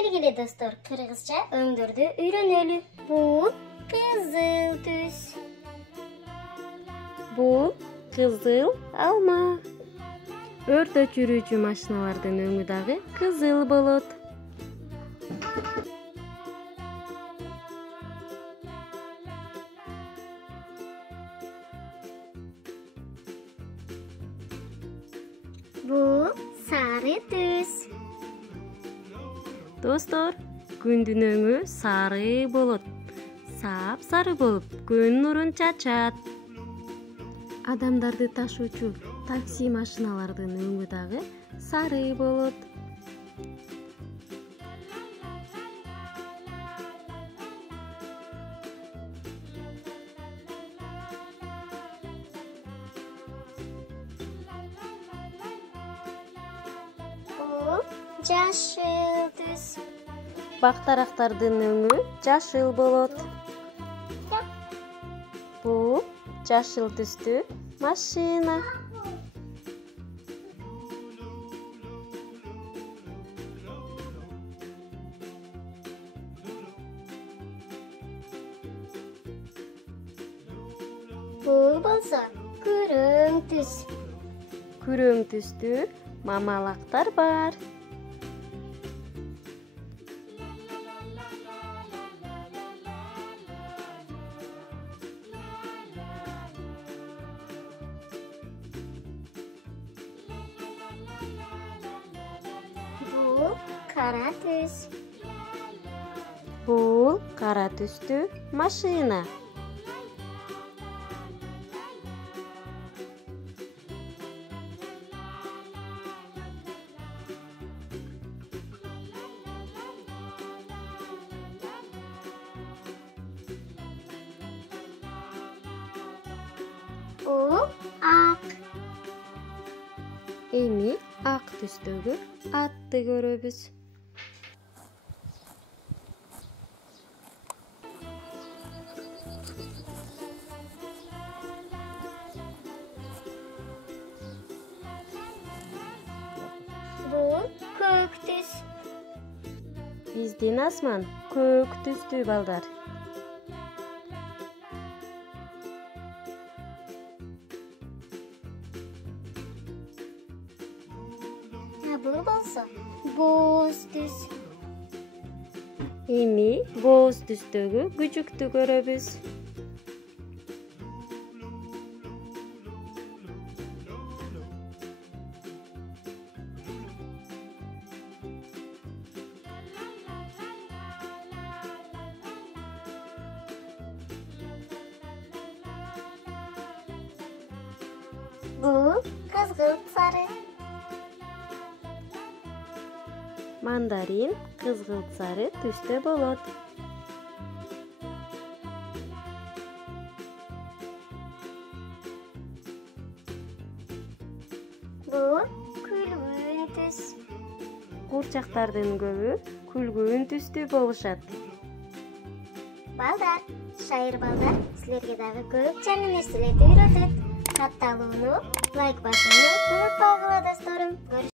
Келгиле достор, кыргызча өңдөрдү үйрөнөлү. Бул кызыл түс. Бул кызыл алма. Өртө жүрүүчү машиналардын өңү дагы кызыл болот. Бул сары түс. Достор, күндүн өңү сары болот. Сап-сары болуп, күн нурун чачат. Адамдарды ташуучу такси машиналардын өңү дагы сары болот. Бул жашыл түс. Бактарактардын өңү жашыл болот. Бул жашыл түстүү машина. Бул болсо күрөң түс. Күрөң түстүү мамалактар бар. Бул кара түс. Бул кара түстүү машина. Бул ак. Эми ак түстөгү атты көрөбүз. Бул көк түс. Биздин асман көк түстүү балдар. Бул болсо боз түс. Эми боз түстөгү күчүктү көрөбүз. Бул кызгылт сары. Мандарин кызгылт сары түстө болот. Бул күлгүн түс. Курчактардын көбү күлгүн түстүү болушат. Балдар, шайыр балдар, силерге дагы көп жаңы нерселерди үйрөтөт. Катталууну, лайк басууну унутпагыла досторум.